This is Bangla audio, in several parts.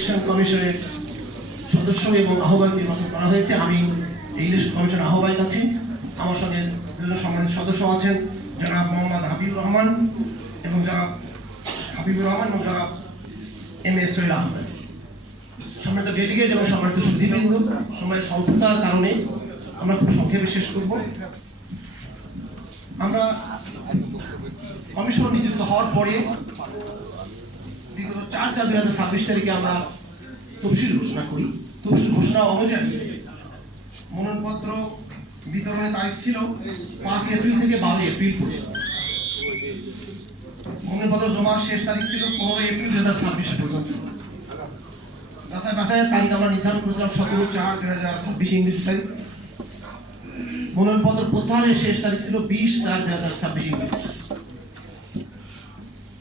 ইলেকশন কমিশনের সদস্য এবং আহ্বায়ক নির্বাচন করা হয়েছে। আমি এই ইলেকশন কমিশনের আহ্বায়ক আছি। আমার সঙ্গে দুজন সম্মানিত সদস্য আছেন, জনাব মোহাম্মদ হাবিবুর রহমান এবং জনাব MS সোহেল আহমেদ। সম্মানিত ডেলিগেট এবং সম্মানিত সুধীবৃন্দ, সময়ের স্বল্পতার কারণে আমরা খুব সংক্ষেপে শেষ করব। আমরা কমিশন নিযুক্ত হওয়ার পরে বিগত 4/4/2026 তারিখে আমরা তফসিল ঘোষণা করি। তফসিল ঘোষণা অনুযায়ী মনোনয়নপত্র বিতরণের তারিখ ছিল 5 এপ্রিল থেকে 12 এপ্রিল পর্যন্ত। মনোনয়নপত্র জমার শেষ তারিখ ছিল 15 এপ্রিল 2026 পর্যন্ত। বাছাইয়ের তারিখ আমরা নির্ধারণ করেছিলাম 17/4/2026 ইংরেজি তারিখ। মনোনয়নপত্র প্রত্যাহারের শেষ তারিখ ছিল 20/4/2026 ইংরেজি।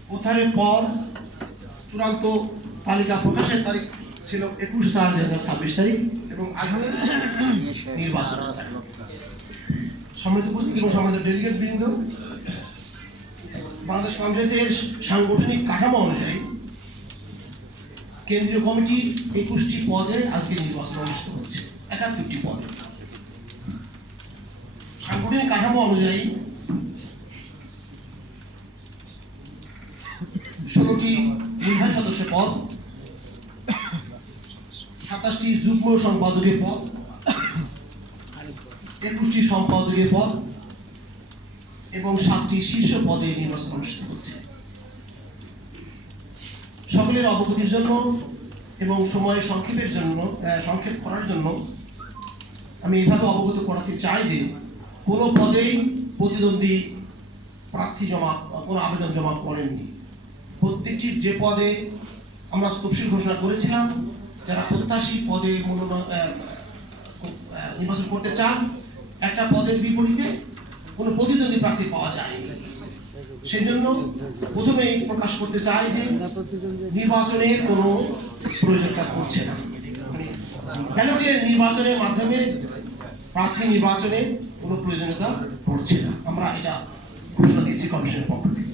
প্রত্যাহারের পর চূড়ান্ত তালিকা প্রকাশের তারিখ ছিল 21/4/2026 তারিখ এবং আগামী নির্বাচন। সম্মানিত উপস্থিতি এবং সম্মানিত ডেলিগেট বৃন্দ, বাংলাদেশ কংগ্রেসের সাংগঠনিক কাঠামো অনুযায়ী কেন্দ্রীয় কমিটির 21টি পদে আজকে নির্বাচন অনুষ্ঠিত হচ্ছে। 71টি পদে সাংগঠনিক কাঠামো অনুযায়ী 16টি নির্বাহী সদস্য পদ, 27টি যুগ্ম সম্পাদকের পদ, 21টি সম্পাদকীয় পদ এবং 7টি শীর্ষ পদে নির্বাচন অনুষ্ঠিত হচ্ছে। সকলের অবগতির জন্য এবং সময় সংক্ষেপ করার জন্য আমি এভাবে অবগত করাতে চাই যে কোনো পদেই প্রতিদ্বন্দ্বী প্রার্থী কোনো আবেদন জমা করেননি। প্রত্যেকটি যে পদে আমরা তফসিল ঘোষণা করেছিলাম, যারা প্রত্যাশী পদে নির্বাচন করতে চান, একটা পদের বিপরীতে কোনো প্রতিদ্বন্দ্বী প্রার্থী পাওয়া যায়নি। সেই জন্য প্রথমেই প্রকাশ করতে চাই যে নির্বাচনের কোনো প্রয়োজনটা করছে না। ব্যালটের নির্বাচনের মাধ্যমে প্রার্থী নির্বাচনে কোনো প্রয়োজনীয়তা পড়ছে না। আমরা এটা ঘোষণা দিচ্ছি কমিশনের পক্ষ থেকে।